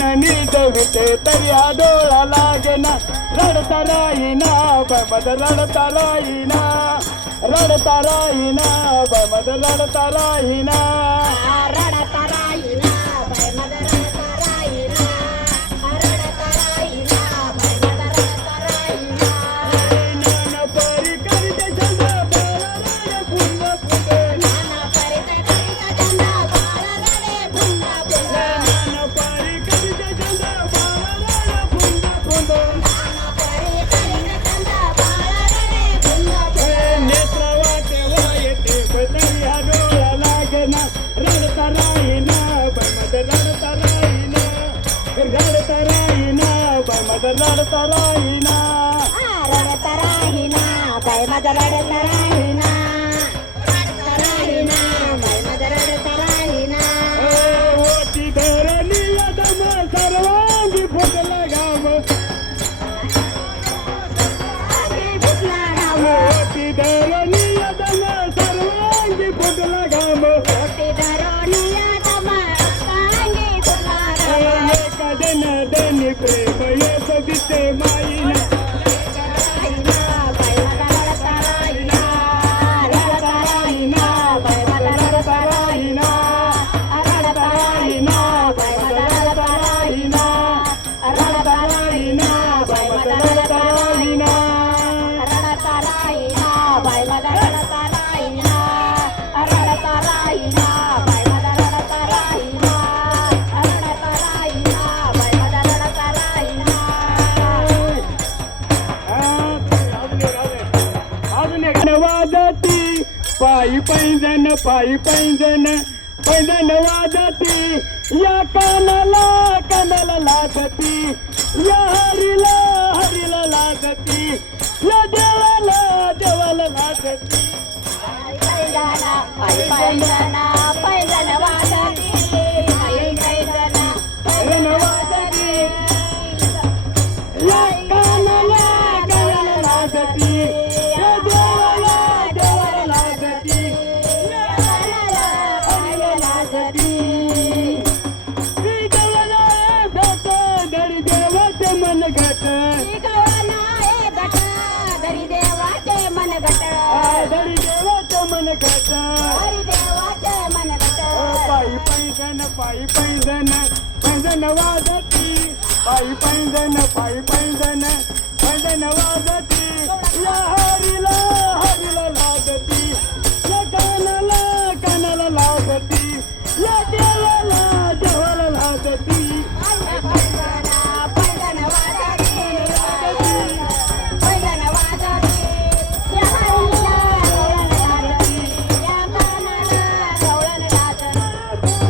नीट विटे तरी डोळा लागेना रडता राहीना मद रडता राहीना रडता राहीना मद रडता राहीना रडता राहीना मद रडता राहीना रडता राहीना मद रडता राहीना नाना परी करीत छंद बाळा रडे पुन्हा पुन्हा नाना परी करीत छंद बाळा रडे पुन्हा पुन्हा नाना परी करीत छंद बाळा रडे पुन्हा पुन्हा नाना परी करीत छंद बाळा रडे पुन्हा पुन्हा नेत्र वाटे वायते बदली डोळा लागेना रडता राहीना मद रडता राहीना रडता राहीना मद रडता राहीना रडता राहीना बाई माझा रडता राहीना रडता राहीना बाई माझा रडता राहीना ओटी धरणी दम सर्वांगी फुटला गाव फुटला गाव ओटी धरणी दम सर्वांगी फुटला गाव ओटी धरणी दम सर्वांगी फुटला गाव एका जन देनी प्रेम येस दिसे माईना राहीना बाई माझा रडता राहीना रडता राहीना बाई माझा रडता राहीना रडता राहीना बाई माझा रडता राहीना रडता राहीना बाई माझा रडता राहीना रडता राहीना बाई माझा रडता राहीना रडता राहीना बाई माझा रडता राहीना रडता राहीना बाई माझा रडता राहीना अजून एक वाजती पायी पैंजन पैंजन वाजती या कानाला कानाला लागती या हरीला हरीला लागती या देवाला देवाला लागती पैंजना पैंजना पैंजना वाजती पैंजना पैंजन वाजती या कानाला कानाला लागती या देवाला देवाला लागती या हरीला हरीला लागती श्री देवाला भेट धरी देवाचे मन घट गावाना ए गट दरी देवाचे मन गट धरी देवाचे मन घट हरी देवाचे मन गट पायी पैंजन पैंजन वाजती पायी पैंजन पैंजन वाजती या हरीला हरीला लागती या कानाला कानाला लागती या देवाला देवाला लागती पैंजना पैंजना वाजती पैंजना वाजती या हरीला गवळण लागती या कानाला गवळण लागती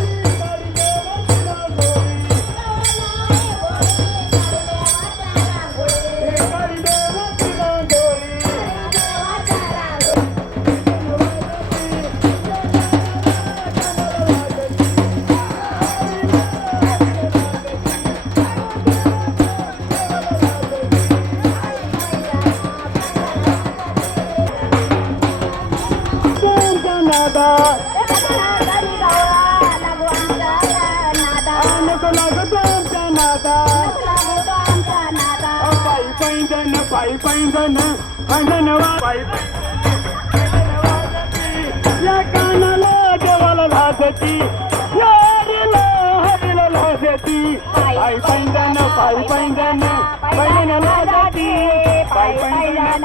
पायी पैंजन या कानाला देवाला लागती या हरीला हरीला लागती पायी पैंजन पैंजन लागती पायी पैंजन